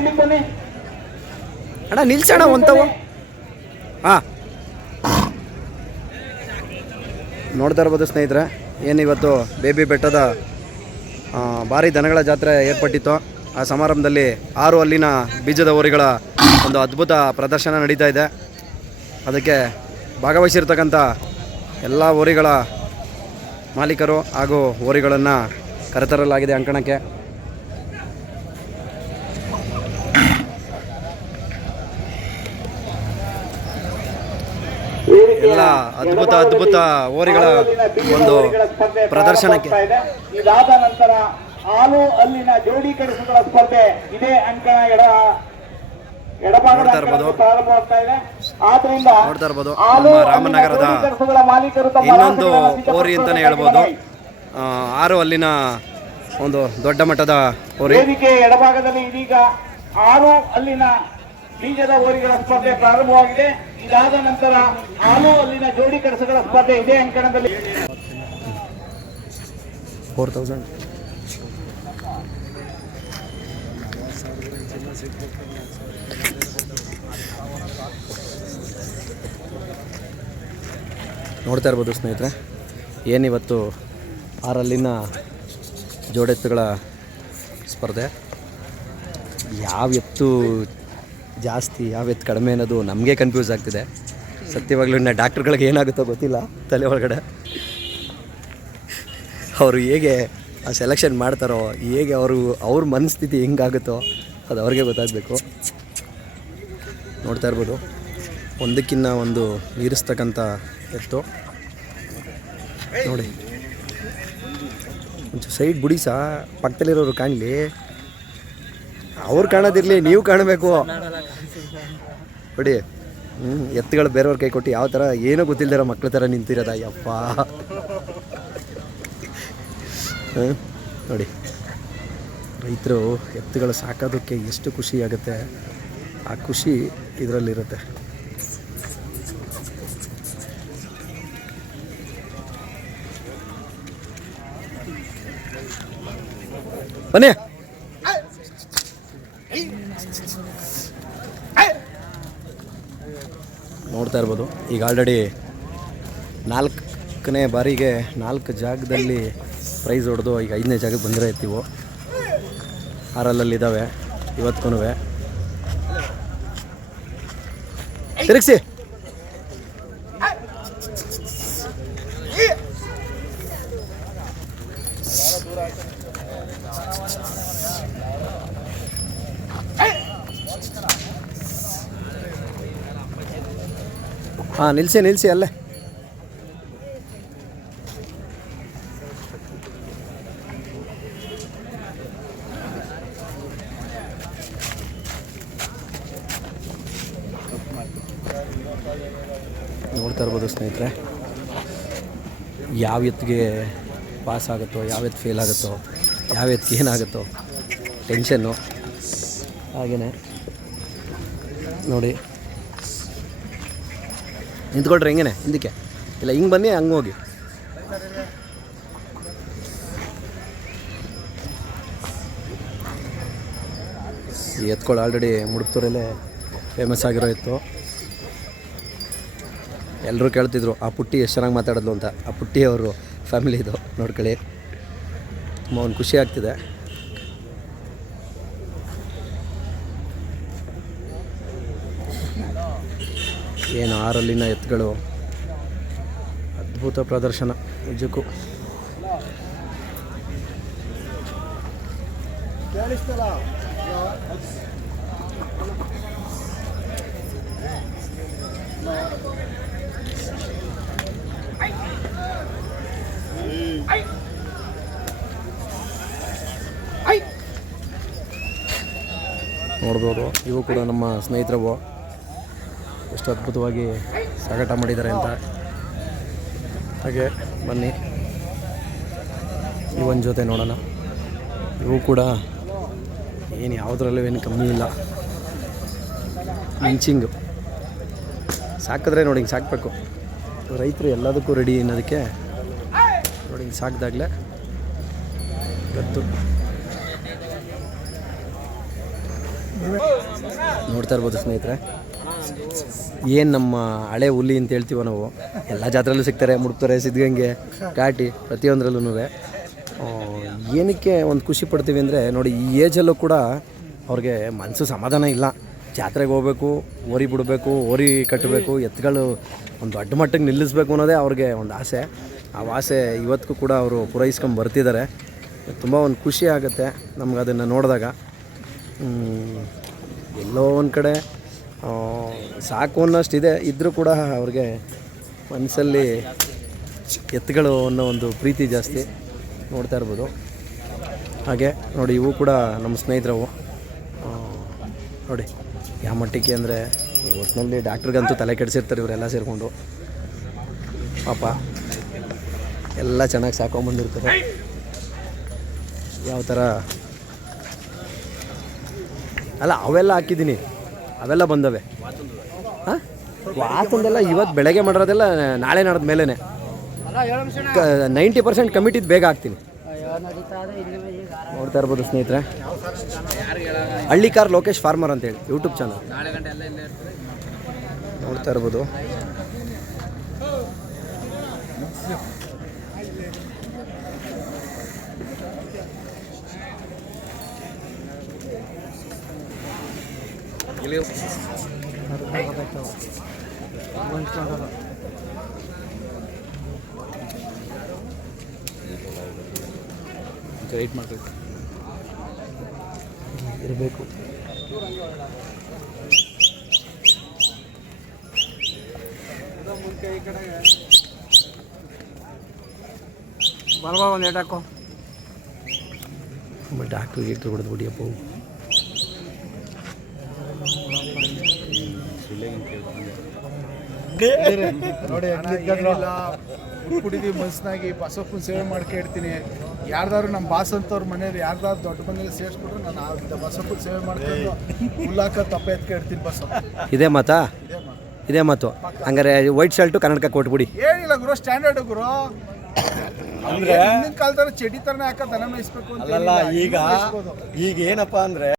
ಇಲ್ಲಿ ಬನ್ನಿ ಅಣ್ಣ ನಿಲ್ಸೋಣ ಒಂತವು ಹಾಂ. ನೋಡ್ತಾ ಇರ್ಬೋದು ಸ್ನೇಹಿತರೆ ಏನಿವತ್ತು ಬೇಬಿ ಬೆಟ್ಟದ ಭಾರಿ ದನಗಳ ಜಾತ್ರೆ ಏರ್ಪಟ್ಟಿತ್ತು. ಆ ಸಮಾರಂಭದಲ್ಲಿ ಆರು ಅಲ್ಲಿನ ಬೀಜದ ಹೋರಿಗಳ ಒಂದು ಅದ್ಭುತ ಪ್ರದರ್ಶನ ನಡೀತಾ ಇದೆ. ಅದಕ್ಕೆ ಭಾಗವಹಿಸಿರ್ತಕ್ಕಂಥ ಎಲ್ಲ ಹೋರಿಗಳ ಮಾಲೀಕರು ಹಾಗೂ ಹೋರಿಗಳನ್ನು ಕರೆತರಲಾಗಿದೆ ಅಂಕಣಕ್ಕೆ. ಎಲ್ಲ ಅದ್ಭುತ ಅದ್ಭುತ ಓರಿಗಳ ಒಂದು ಪ್ರದರ್ಶನಕ್ಕೆ. ಇದಾದ ನಂತರ ಹಾಲು ಅಲ್ಲಿನ ಜೋಡಿ ಕಡಿಸುಗಳ ಸ್ಪರ್ಧೆ ಇದೇ ಅಂಕಣ ಎಡ ಎಡಭಾಗದ ಪ್ರಾರಂಭವಾಗ್ತಾ ಇದೆ. ಆದ್ರಿಂದ ನೋಡ್ತಾ ಇರ್ಬೋದು. ರಾಮನಗರದ ಇನ್ನೊಂದು ಓರಿ ಸಿದ್ಧಪಡಿಸಿಕೊಳ್ಳಬೇಕಾಗಿ ಹೇಳ್ಬೋದು. ಆರು ಅಲ್ಲಿನ ಒಂದು ದೊಡ್ಡ ಮಟ್ಟದ ಓರಿ. ವೇದಿಕೆ ಎಡಭಾಗದಲ್ಲಿ ಇದೀಗ ಆರು ಅಲ್ಲಿನ ಬೀಜದ ಓರಿಗಳ ಸ್ಪರ್ಧೆ ಪ್ರಾರಂಭವಾಗಿದೆ. ಇದಾದ ನಂತರ ಹಾಲು ಅಲ್ಲಿನ ಜೋಡಿ ಕಡಸಗಳ ಸ್ಪರ್ಧೆ ಇದೇ ಅಂಕಣದಲ್ಲಿ. ನೋಡ್ತಾ ಇರ್ಬೋದು ಸ್ನೇಹಿತರೆ, ಏನಿವತ್ತು ಆರಲ್ಲಿನ ಜೋಡೆತ್ತುಗಳ ಸ್ಪರ್ಧೆ? ಯಾವ ಎತ್ತು ಜಾಸ್ತಿ ಯಾವತ್ತು ಕಡಿಮೆ ಅನ್ನೋದು ನಮಗೆ ಕನ್ಫ್ಯೂಸ್ ಆಗ್ತಿದೆ. ಸತ್ಯವಾಗ್ಲೂ ಇನ್ನು ಡಾಕ್ಟ್ರುಗಳಿಗೆ ಏನಾಗುತ್ತೋ ಗೊತ್ತಿಲ್ಲ, ತಲೆ ಒಳಗಡೆ. ಅವರು ಹೇಗೆ ಆ ಸೆಲೆಕ್ಷನ್ ಮಾಡ್ತಾರೋ, ಹೇಗೆ ಅವರು, ಅವ್ರ ಮನಸ್ಥಿತಿ ಹೆಂಗಾಗುತ್ತೋ ಅದು ಅವ್ರಿಗೆ ಗೊತ್ತಾಗಬೇಕು. ನೋಡ್ತಾ ಇರ್ಬೋದು. ಒಂದಕ್ಕಿನ್ನ ಒಂದು ಮೀರಿಸ್ತಕ್ಕಂಥ ಎತ್ತು. ನೋಡಿ. ಒಂಚೂರು ಸೈಡ್ ಬಿಡಿ ಸಾ ಪಕ್ಕದಲ್ಲಿರೋರು ಕಾಣಲಿ. ಅವ್ರು ಕಾಣೋದಿರಲಿ, ನೀವು ಕಾಣಬೇಕು. ನೋಡಿ ಹ್ಞೂ ಎತ್ತುಗಳು ಬೇರೆಯವ್ರ ಕೈ ಕೊಟ್ಟು ಯಾವ ಥರ ಏನೂ ಗೊತ್ತಿಲ್ದಿರೋ ಮಕ್ಳ ಥರ ನಿಂತಿರೋದ, ಯಪ್ಪ. ನೋಡಿ. ರೈತರು ಎತ್ತುಗಳು ಸಾಕೋದಕ್ಕೆ ಎಷ್ಟು ಖುಷಿ ಆಗುತ್ತೆ, ಆ ಖುಷಿ ಇದರಲ್ಲಿರುತ್ತೆ. ಬನ್ನಿ. ನೋಡ್ತಾ ಇರ್ಬೋದು. ಈಗ ಆಲ್ರೆಡಿ ನಾಲ್ಕನೇ ಬಾರಿಗೆ ನಾಲ್ಕು ಜಾಗದಲ್ಲಿ ಪ್ರೈಸ್ ಹೊಡೆದು ಈಗ ಐದನೇ ಜಾಗಕ್ಕೆ ಬಂದರೆ ಇರ್ತೀವೋ. ಆರಲ್ಲಲ್ಲಿದ್ದಾವೆ ಇವತ್ಗೂ ತಿರುಗಿಸಿ. ಹಾಂ ನಿಲ್ಲಿಸಿ ನಿಲ್ಲಿಸಿ ಅಲ್ಲೇ. ನೋಡ್ತಾ ಇರ್ಬೋದು ಸ್ನೇಹಿತರೆ, ಯಾವ ಎತ್ತಿಗೆ ಪಾಸ್ ಆಗುತ್ತೋ, ಯಾವ ಎತ್ತು ಫೇಲ್ ಆಗುತ್ತೋ, ಯಾವ ಎತ್ತಿಗೆ ಏನಾಗುತ್ತೋ ಟೆನ್ಷನ್ನು ಹಾಗೆಯೇ ನೋಡಿ ನಿಂತ್ಕೊಳ್ರಿ, ಹೆಂಗೇನೆ, ಹಿಂದಕ್ಕೆ. ಇಲ್ಲ, ಹಿಂಗೆ ಬನ್ನಿ, ಹಂಗೆ ಹೋಗಿ. ಈ ಎತ್ಕೊಳ್ಳೋ ಆಲ್ರೆಡಿ ಮುಡುಕ್ತೂರಲ್ಲೇ ಫೇಮಸ್ ಆಗಿರೋ ಇತ್ತು ಎಲ್ಲರೂ ಕೇಳ್ತಿದ್ರು, ಆ ಪುಟ್ಟಿ ಎಷ್ಟು ಚೆನ್ನಾಗಿ ಮಾತಾಡಿದ್ಲು ಅಂತ. ಆ ಪುಟ್ಟಿ ಅವರು ಫ್ಯಾಮಿಲಿ ನೋಡ್ಕೊಳ್ಳಿ. ತುಂಬ ಖುಷಿ ಆಗ್ತಿದೆ. ಏನು ಆರಲ್ಲಿನ ಎತ್ತುಗಳು. ಅದ್ಭುತ ಪ್ರದರ್ಶನ ನಿಜಕ್ಕೂ. ನೋಡ್ಬೋದು. ಇವು ಕೂಡ ನಮ್ಮ ಸ್ನೇಹಿತರವು. ಎಷ್ಟು ಅದ್ಭುತವಾಗಿ ಸಾಗಾಟ ಮಾಡಿದ್ದಾರೆ ಅಂತ. ಹಾಗೆ ಬನ್ನಿ. ಇವನ್ ಜೊತೆ ನೋಡೋಣ. ಇವು ಕೂಡ ಏನು ಯಾವುದ್ರಲ್ಲೂ ಏನು ಕಮ್ಮಿ ಇಲ್ಲ. ಮಿಂಚಿಂಗು. ಸಾಕಿದ್ರೆ ನೋಡಿ ಹಿಂಗೆ ಸಾಕಬೇಕು. ರೈತರು ಎಲ್ಲದಕ್ಕೂ ರೆಡಿ ಅನ್ನೋದಕ್ಕೆ ನೋಡಿ ಹಿಂಗೆ ಸಾಕಿದಾಗಲೇ ಗೊತ್ತು. ನೋಡ್ತಾ ಇರ್ಬೋದು ಸ್ನೇಹಿತರೆ. ಏನು ನಮ್ಮ ಹಳೆ ಹುಲಿ ಅಂತ ಹೇಳ್ತೀವೋ ನಾವು? ಎಲ್ಲ ಜಾತ್ರೆಲ್ಲೂ ಸಿಗ್ತಾರೆ, ಮುಡ್ತಾರೆ, ಸಿದ್ಧಗಂಗೆ, ಕಾಟಿ ಪ್ರತಿಯೊಂದರಲ್ಲೂ ಏನಕ್ಕೆ ಒಂದು ಖುಷಿ ಪಡ್ತೀವಿ ಅಂದರೆ, ನೋಡಿ, ಈ ಏಜಲ್ಲೂ ಕೂಡ ಅವ್ರಿಗೆ ಮನಸ್ಸು ಸಮಾಧಾನ ಇಲ್ಲ. ಜಾತ್ರೆಗೆ ಹೋಗಬೇಕು, ಓರಿ ಬಿಡಬೇಕು, ಓರಿ ಕಟ್ಟಬೇಕು ಎತ್ತುಗಳು ಒಂದು ದೊಡ್ಡ ಮಟ್ಟಕ್ಕೆ ನಿಲ್ಲಿಸ್ಬೇಕು ಅನ್ನೋದೇ ಅವ್ರಿಗೆ ಒಂದು ಆಸೆ. ಆ ಆಸೆ ಇವತ್ತಿಗೂ ಕೂಡ ಅವರು ಪೂರೈಸ್ಕೊಂಡು ಬರ್ತಿದ್ದಾರೆ ತುಂಬ ಒಂದು ಖುಷಿ ಆಗುತ್ತೆ ನಮ್ಗೆ ಅದನ್ನು ನೋಡಿದಾಗ. ಎಲ್ಲೋ ಒಂದು ಕಡೆ ಸಾಕು ಅನ್ನೋಷ್ಟಿದೆ. ಇದ್ದರೂ ಕೂಡ ಅವ್ರಿಗೆ ಮನಸ್ಸಲ್ಲಿ ಎತ್ತುಗಳು ಅನ್ನೋ ಒಂದು ಪ್ರೀತಿ ಜಾಸ್ತಿ ನೋಡ್ತಾ ಇರ್ಬೋದು. ಹಾಗೆ ನೋಡಿ, ಇವು ಕೂಡ ನಮ್ಮ ಸ್ನೇಹಿತರವು. ನೋಡಿ, ಯಾವ ಮಟ್ಟಿಗೆ ಅಂದರೆ ಒಟ್ಟಿನಲ್ಲಿ ಡಾಕ್ಟ್ರಿಗಂತೂ ತಲೆ ಕೆಡಿಸಿರ್ತಾರೆ ಇವರೆಲ್ಲ ಸೇರಿಕೊಂಡು. ಪಾಪ, ಎಲ್ಲ ಚೆನ್ನಾಗಿ ಸಾಕೊಂಬಂದಿರ್ತಾರೆ ಯಾವ ಥರ ಅಲ್ಲ, ಅವೆಲ್ಲ ಹಾಕಿದ್ದೀನಿ. ಅವೆಲ್ಲ ಬಂದವೆ. ಹಾಂ? ವಾತಂದೆಲ್ಲ ಇವತ್ತು ಬೆಳಗ್ಗೆ ಮಾಡಿರೋದೆಲ್ಲ ನಾಳೆ ನಡೆದ ಮೇಲೇ ನೈಂಟಿ ಪರ್ಸೆಂಟ್ ಕಮಿಟಿದ್ ಬೇಗ ಹಾಕ್ತೀನಿ. ನೋಡ್ತಾ ಇರ್ಬೋದು ಸ್ನೇಹಿತರೆ. ಹಳ್ಳಿಕಾರ್ ಲೋಕೇಶ್ ಫಾರ್ಮರ್ ಅಂತೇಳಿ ಯೂಟ್ಯೂಬ್ ಚಾನಲ್. ನೋಡ್ತಾ ಇರ್ಬೋದು. ವೆಯ್ಟ್ ಮಾಡಬೇಕು. ಇರಬೇಕು. ಬರ್ಬಾ ಒಂದು ಏಟಾಕೋ ಹಾಕೋ. ಡಾಕ್ಟ್ರು ಗೀಟ್ರು ಹೊಡೆದು ಬಿಡಿಯಪ್ಪ ನೋಡಿ ಕುಡಿದೀವಿ ಮನ್ಸ್ನಾಗಿ ಬಸಪ್ಪನ ಸೇವೆ ಮಾಡ್ಕೊಂಡಿರ್ತೀನಿ ಯಾರ್ದಾರು ನಮ್ಮ ಬಾಸ್ ಅಂತವ್ರ ಮನೆಯವ್ರು ಯಾರ್ದಾದ್ರು ದೊಡ್ಡ ಮನೇಲಿ ಸೇರಿಸ್ಬಿಟ್ರು ನಾನು ಆ ಬಸಪ್ಪನ ಸೇವೆ ಮಾಡ್ಕೊಂಡು ಉಲ್ಲಾಕ ತಪ್ಪ ಎತ್ಕೊಂಡಿರ್ತೀನಿ ಬಸಪ್ಪ. ಇದೇ ಮಾತಾ? ಇದೇ ಮಾತು. ಹಂಗಾರೆ ವೈಟ್ ಶರ್ಟು ಕನ್ನಡಕ ಕೊಟ್ಬಿಡಿ ಏನಿಲ್ಲ ಗುರು ಸ್ಟ್ಯಾಂಡರ್ಡ್ ಗುರು. ಅಂದ್ರೆ ಹಿಂದಿನ ಕಾಲದಲ್ಲಿ ಚಡಿ ತರನೇ ಹಾಕ ದನ ಮೇಯಿಸ್ಬೇಕು ಅಂತ ಈಗ ಈಗ ಏನಪ್ಪಾ ಅಂದ್ರೆ